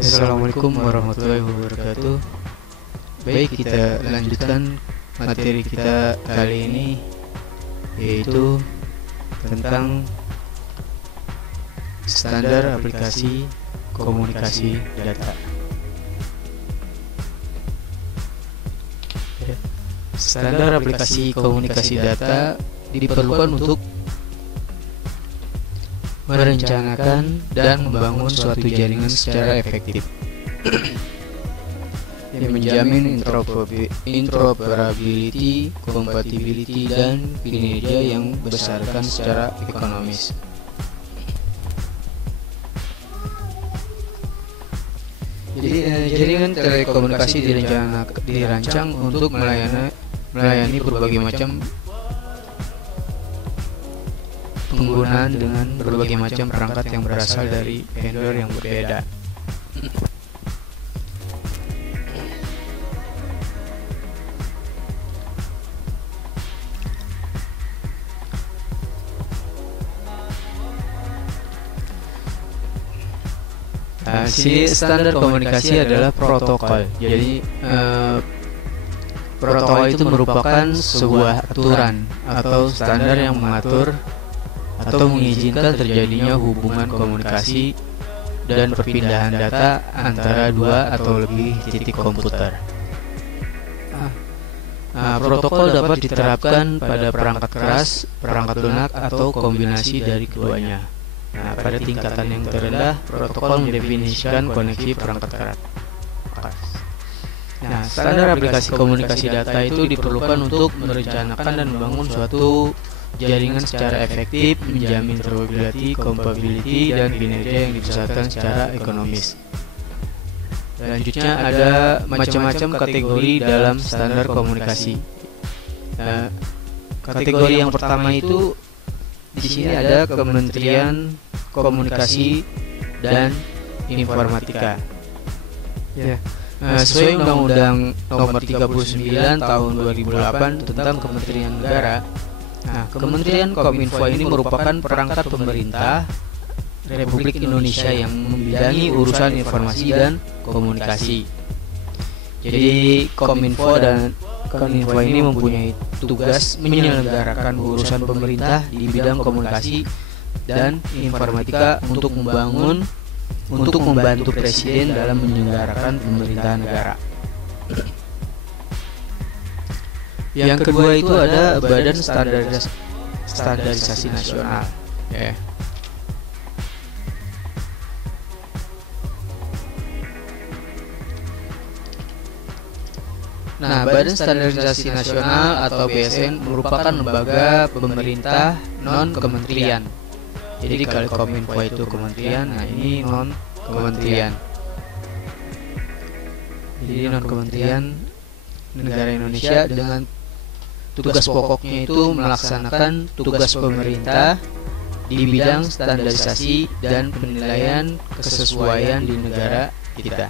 Assalamualaikum warahmatullahi wabarakatuh. Baik, kita lanjutkan materi kita kali ini, yaitu tentang standar aplikasi komunikasi data. Standar aplikasi komunikasi data diperlukan untuk merencanakan dan membangun suatu jaringan secara efektif yang menjamin interoperability, compatibility, dan kinerja yang berdasarkan secara ekonomis. Jadi jaringan telekomunikasi dirancang untuk melayani berbagai macam penggunaan dengan berbagai macam perangkat yang berasal dari vendor yang berbeda. Si standar komunikasi adalah protokol. Jadi protokol itu merupakan sebuah aturan atau standar yang mengatur atau mengizinkan terjadinya hubungan komunikasi dan perpindahan data antara dua atau lebih titik komputer. Protokol dapat diterapkan pada perangkat keras, perangkat lunak, atau kombinasi dari keduanya. Pada tingkatan yang terendah, protokol mendefinisikan koneksi perangkat keras. Standar aplikasi komunikasi data itu diperlukan untuk merencanakan dan membangun suatu jaringan secara efektif, menjamin interoperability, compatibility, dan kinerja yang dibesarkan secara ekonomis. Selanjutnya ada macam-macam kategori dalam standar komunikasi. Kategori yang pertama itu di sini ada Kementerian Komunikasi dan Informatika. Sesuai Undang-Undang Nomor 39 Tahun 2008 tentang Kementerian Negara. Kementerian Kominfo ini merupakan perangkat pemerintah Republik Indonesia yang membidangi urusan informasi dan komunikasi. Jadi Kominfo ini mempunyai tugas menyelenggarakan urusan pemerintah di bidang komunikasi dan informatika untuk membantu Presiden dalam menyelenggarakan pemerintahan negara. Yang kedua itu ada Badan Standarisasi Nasional. Badan Standarisasi Nasional atau BSN merupakan lembaga pemerintah non-kementerian. Jadi kalau Kominfo itu kementerian, ini non-kementerian. Jadi non-kementerian negara Indonesia dengan tugas pokoknya itu melaksanakan tugas pemerintah di bidang standarisasi dan penilaian kesesuaian di negara kita.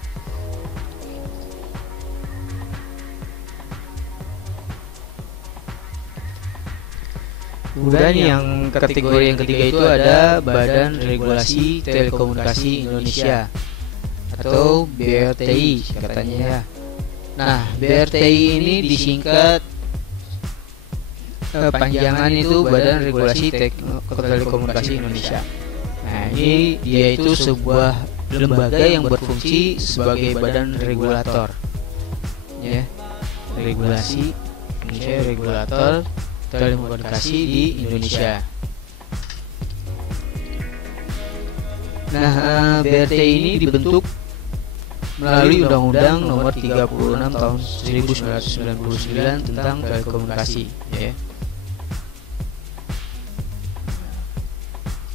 Kemudian yang kategori yang ketiga itu ada Badan Regulasi Telekomunikasi Indonesia atau BRTI katanya ya. BRTI ini disingkat panjangan itu Badan Regulasi Telekomunikasi Indonesia. Ini dia itu sebuah lembaga yang berfungsi sebagai badan regulator. Regulasi Indonesia, regulator telekomunikasi di Indonesia. BRTI ini dibentuk melalui Undang-Undang Nomor 36 Tahun 1999 tentang telekomunikasi.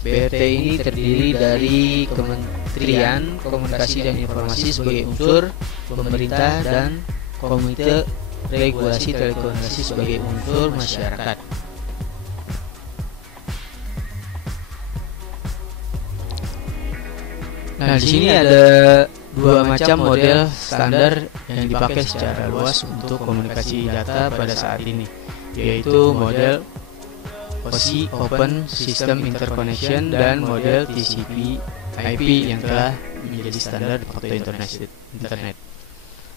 BRTI ini terdiri dari Kementerian Komunikasi dan Informasi sebagai unsur pemerintah dan Komite Regulasi Telekomunikasi sebagai unsur masyarakat. Di sini ada dua macam model standar yang dipakai secara luas untuk komunikasi data pada saat ini, yaitu model Open System Interconnection dan model TCP/IP yang telah menjadi standar de facto internet.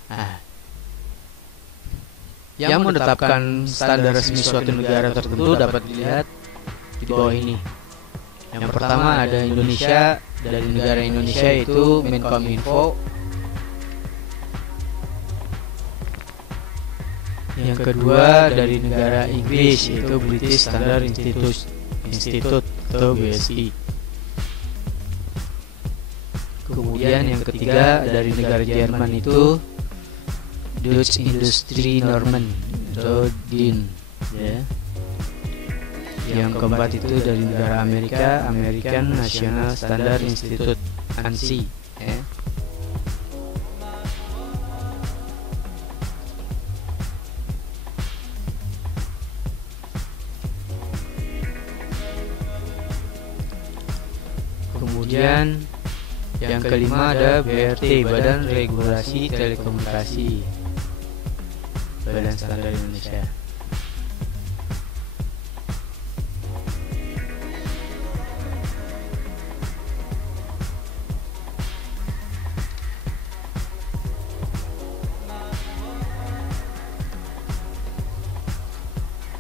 Nah, yang menetapkan standar resmi suatu negara tertentu dapat dilihat di bawah ini. Yang pertama ada Indonesia. Dari negara Indonesia itu Menkominfo. Yang kedua dari negara Inggris yaitu British Standard Institute atau BSI. Kemudian yang ketiga dari negara Jerman itu Deutsche Industrienormen atau DIN, ya. Yang keempat itu dari negara Amerika, American National Standard Institute (ANSI), ya. Kemudian yang kelima ada BRT, Badan Regulasi Telekomunikasi, Badan Standar Indonesia.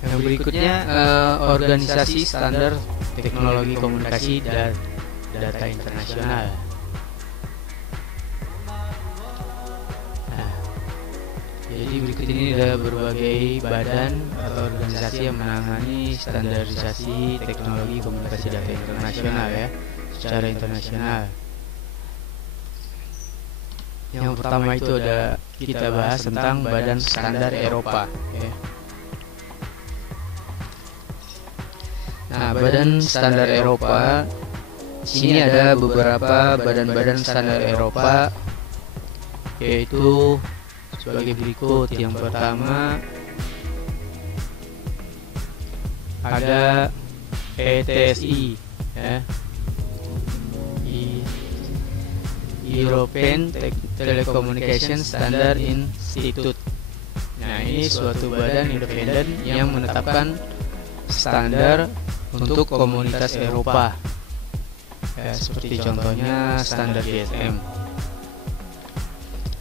Yang berikutnya organisasi standar teknologi komunikasi dan data internasional. Jadi berikut ini ada berbagai badan atau organisasi yang menangani standarisasi teknologi komunikasi data internasional, ya, secara internasional. Yang pertama itu ada kita bahas tentang Badan Standar Eropa, ya. Nah, Badan Standar Eropa, sini ada beberapa badan-badan standar Eropa, yaitu sebagai berikut. Yang pertama ada ETSI, ya, European Telecommunication Standard Institute. Nah, ini suatu badan independen yang menetapkan standar untuk komunitas Eropa, ya, seperti contohnya standar GSM.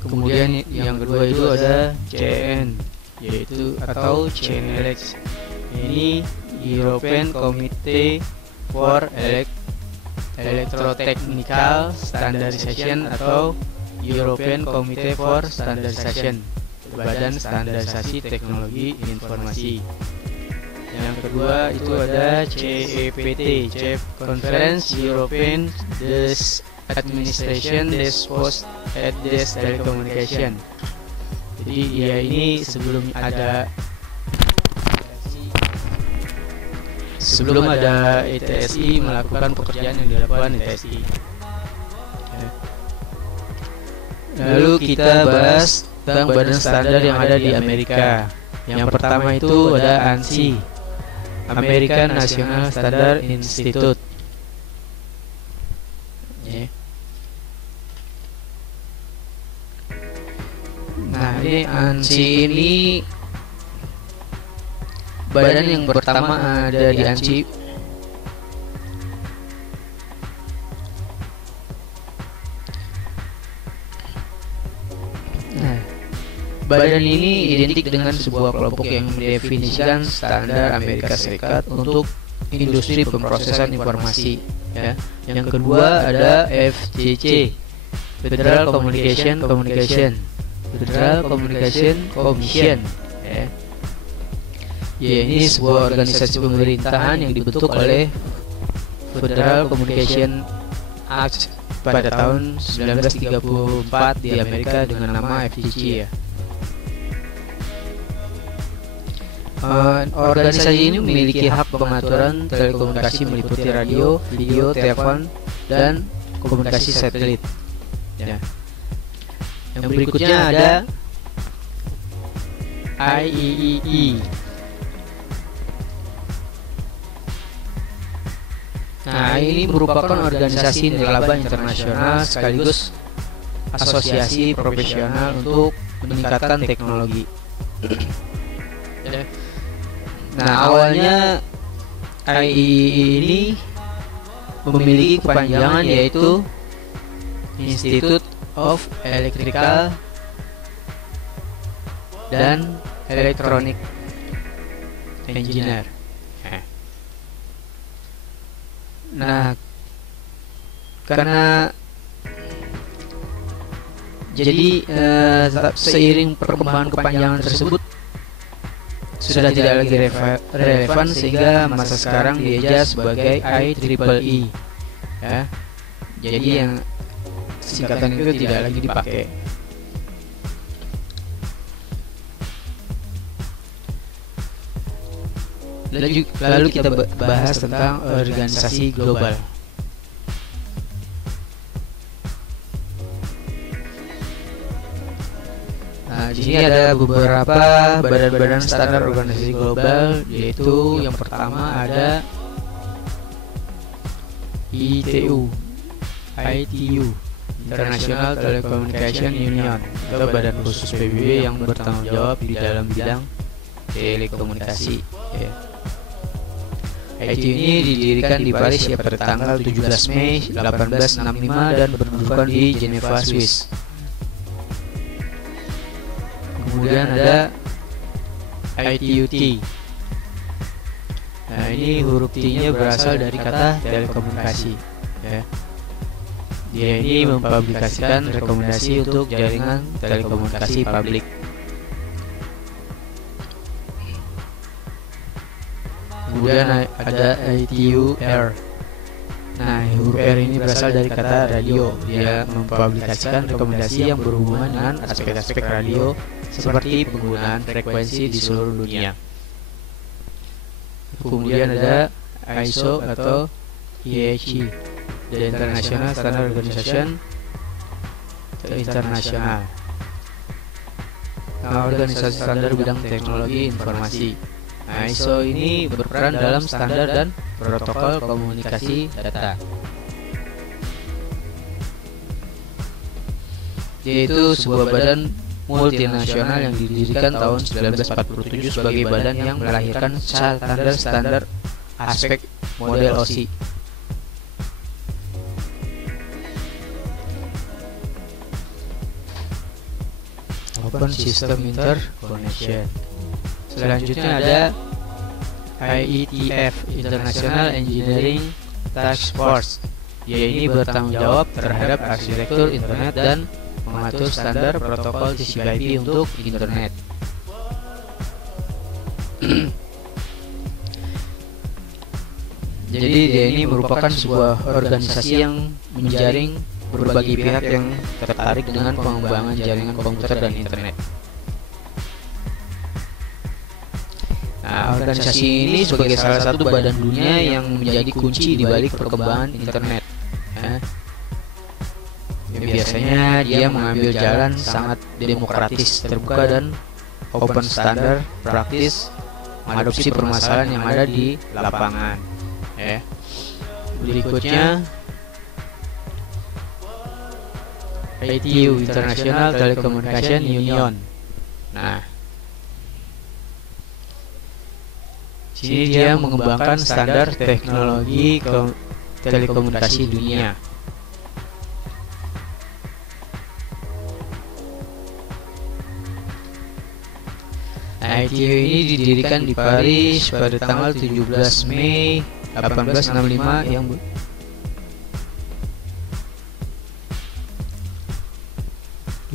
Kemudian yang kedua itu ada CN, yaitu atau CNLX. Ini European Committee for Electrotechnical Standardization atau European Committee for Standardization, Badan Standarisasi Teknologi Informasi. Yang kedua itu ada CEPT, CEP Conference European Des Administration des Post et des Telecommunication. Jadi ya, ini sebelum ada ETSI melakukan pekerjaan yang dilakukan ETSI. Lalu kita bahas tentang badan standar yang ada di Amerika. Yang pertama itu ada ANSI, American National Standard Institute. Nah, ini ANSI ini badan yang pertama ada di ANSI. Nah, badan ini identik dengan sebuah kelompok yang mendefinisikan standar Amerika Serikat untuk industri pemrosesan informasi, ya. Yang kedua ada FCC, Federal Communication Commission, ya. Ya, ini sebuah organisasi pemerintahan yang dibentuk oleh Federal Communication Act pada tahun 1934 di Amerika dengan nama FCC, ya. Organisasi ini memiliki hak pengaturan telekomunikasi meliputi radio, video, telepon, dan komunikasi satelit, ya. Yang berikutnya ada IEEE. Nah, ini merupakan organisasi nirlaba internasional sekaligus asosiasi profesional untuk meningkatkan teknologi. Nah, awalnya IEEE ini memiliki kepanjangan yaitu Institute of Electrical dan Electronic Engineer. Nah, karena jadi seiring perkembangan kepanjangan tersebut sudah tidak lagi relevan, sehingga masa sekarang dieja sebagai IEEE, ya. Jadi yang singkatan itu tidak lagi dipakai. Lalu kita bahas tentang organisasi global. Nah, di sini ada beberapa badan-badan standar organisasi global, yaitu yang pertama ada ITU, International Telecommunication Union, atau badan khusus PBB yang bertanggung jawab di dalam bidang telekomunikasi. ITU ini didirikan di Paris pada tanggal 17 Mei 1865 dan berkedudukan di Geneva, Swiss. Kemudian ada ITUT. Nah, ini huruf T-nya berasal dari kata telekomunikasi, ya. Dia ini mempublikasikan rekomendasi untuk jaringan telekomunikasi publik. Kemudian ada ITU-R. Nah, huruf R ini berasal dari kata radio. Dia mempublikasikan rekomendasi yang berhubungan dengan aspek-aspek radio seperti penggunaan frekuensi di seluruh dunia. Kemudian ada ISO atau IEC, The International Standard Organization International. Nah, organisasi standar bidang teknologi informasi. Nah, ISO ini berperan dalam standar dan protokol komunikasi data, yaitu sebuah badan multinasional yang didirikan tahun 1947 sebagai badan yang melahirkan standar-standar aspek model OSI. Open System Interconnection. Selanjutnya ada IETF, International Engineering Task Force. Dia ini bertanggung jawab terhadap arsitektur internet dan mengatur standar protokol TCP/IP untuk internet. Jadi dia ini merupakan sebuah organisasi yang menjaring berbagai pihak yang tertarik dengan pengembangan jaringan komputer dan internet. Nah, organisasi ini sebagai salah satu badan dunia yang menjadi kunci di balik perkembangan internet, ya. Biasanya dia mengambil jalan sangat demokratis, terbuka dan open standar praktis mengadopsi permasalahan yang ada di lapangan, ya. Berikutnya ITU, International Telecommunication Union. Nah, sini dia mengembangkan standar teknologi telekomunikasi dunia. Nah, ITU ini didirikan di Paris pada tanggal 17 Mei 1865 yang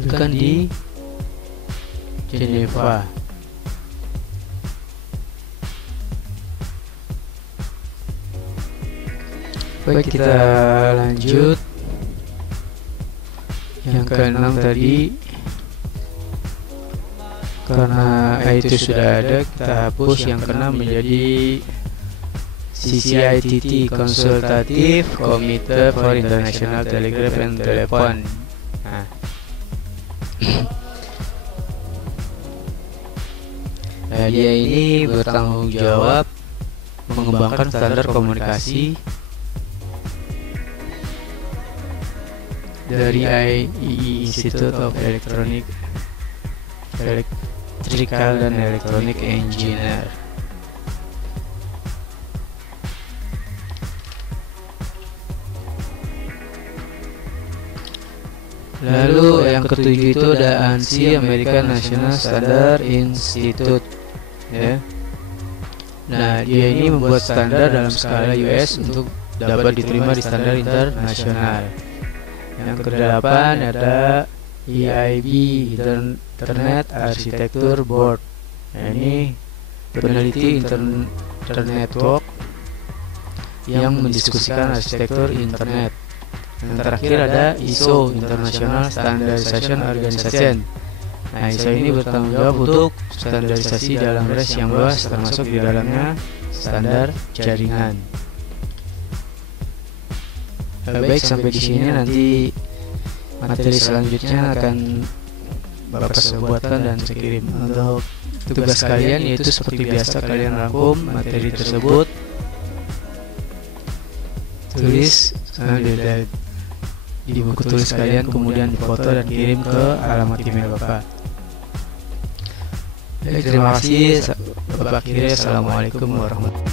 bukan di Geneva. Baik, kita lanjut. Yang keenam tadi, karena itu sudah ada, kita hapus yang keenam menjadi CCITT, Consultative Committee for International Telegraph and Telephone. Nah, dia ini bertanggung jawab mengembangkan standar komunikasi dari IEEE, Institute of Electrical dan Electronic Engineer. Lalu yang ketujuh itu ada ANSI, American National Standard Institute, ya. Nah, dia ini membuat standar dalam skala US untuk dapat diterima di standar internasional. Yang kedelapan ada EIB, Internet Architecture Board. Nah, ini peneliti Internet Network yang mendiskusikan arsitektur internet. Yang terakhir ada ISO, International Standardization Organization. Nah, ISO ini bertanggung jawab untuk standarisasi dalam range yang luas, termasuk di dalamnya standar jaringan. Baik, sampai di sini. Nanti materi selanjutnya akan Bapak buatkan dan saya kirim. Untuk tugas kalian yaitu seperti biasa, kalian rangkum materi tersebut, tulis di buku tulis kalian, kemudian difoto dan kirim ke alamat email Bapak. Baik, terima kasih Bapak Kiri. Assalamualaikum warahmatullahi wabarakatuh.